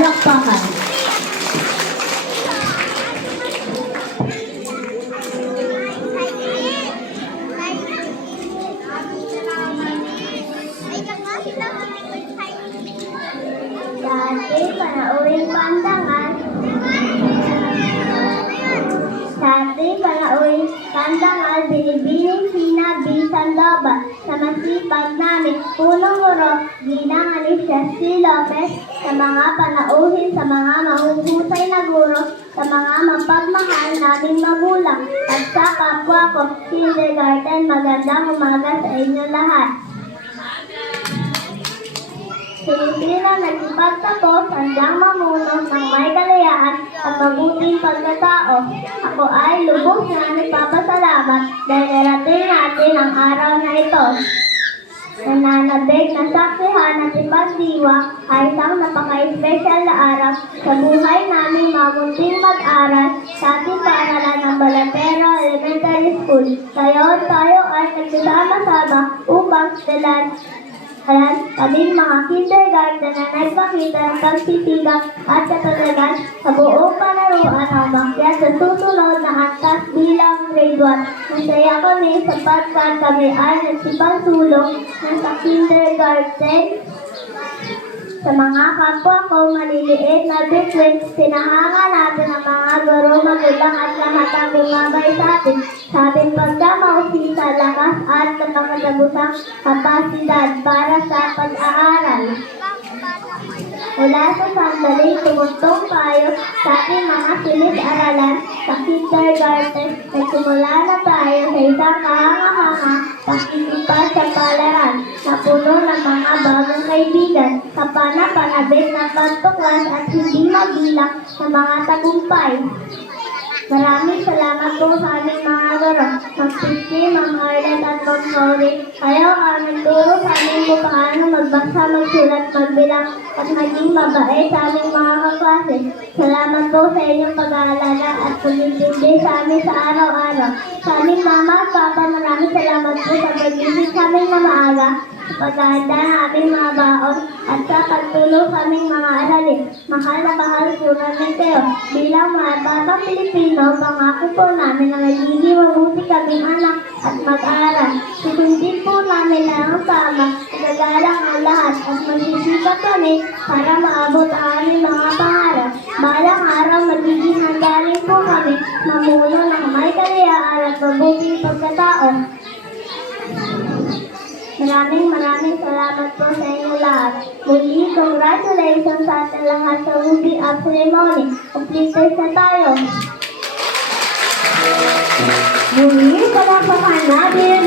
palakpakan. Dati panauwing pandangan. Dati panauwing pandangan, binibining sinabisan loba. Sa masipag namin, punong guro, ginang Alicia C. Lopez. Sa mga panauhin, sa mga mahuhusay na guro, sa mga mapagmahal naming magulang. At sa kapwa ko, kindergarten, magandang umaga sa inyo lahat. Pilipina nagipagtapos, handang mamuno ng may kalayaan at mabuting pagkatao. Ako ay lubos na nagpapasalamat dahil narating natin ang araw na ito. Nananabik na saksihan at ipagdiwang ay isang napaka-espesyal na araw sa buhay namin mamunting mag-aral sa ating paaralan ng Balatero Elementary School. Ngayon tayo ay nagsasama-sama upang kaming mga kindergarten na nagpakita ng pagtitigang at katatagan sa buong panaruan ng makyat sa susunod na antas bilang grade 1. Masaya kami sapagkat kami ay nagsipagtulong ng sa kindergarten sa mga kapwa ko maliliit na bituin. Sinahanga natin ang mga guro, magulang at lahat ang bumabay sa atin. Sabing pagkamausisa, lakas at napakatagusang kapasidad para sa pag-aaral. Mula sa sandaling tumutong tayo sa ating mga silid-aralan sa kindergarten, nagsimula na tayo sa isang kahanga-hanga pakikipag sa palaran na puno ng mga bagong kaibigan, kapana-panabik ng pagtuklas at hindi mabilang na mga tagumpay. Maraming salamat po sa aming mga guro, Ma'am Christy, Ma'am Arlette at Ma'am Cory. Kayo ang nagturo sa amin kung paano magbasa, magsulat, magbilang at maging mabait sa aming mga kaklase. Salamat po sa inyong pag-aalala at pag-intindi sa amin sa araw-araw. Sa aming mama at papa, maraming salamat po sa pag-ibig sa amin na maaga, sa paghahanda ng aming mga baon at sa pagtulong sa aming mga aralin. Mahal na mahal po namin kayo. Bilang mga batang Pilipino, pangako po namin na magiging mabuti kaming anak at mag-aaral. Susundin po namin na ang tama, nagagalang ang lahat at magsisikap kami para maabot ang aming mga pangarap. Balang araw magiging hanggaling po kami mamuno ng may kalayaan at mabuting pagkatao. Maraming salamat po sa inyo lahat. Muli, congratulations sa ating lahat sa moving up ceremony. Completers na tayo. Muli, palakpakan natin